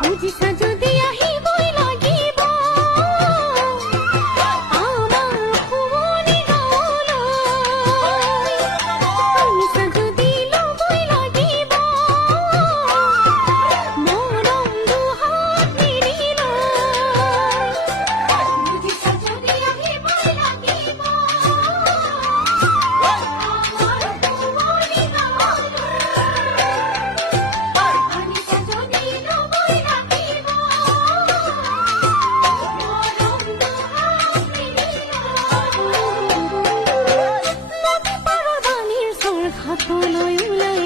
বুজিছা যদি আহিবই লাগিব আমাৰ শুৱনি গাঁৱলৈ আনিছা যদি ল'বই লাগিব মৰম দুহাত মেলি লৈ বুজিছা যদি আহিবই লাগিব হাতলৈ ওলাই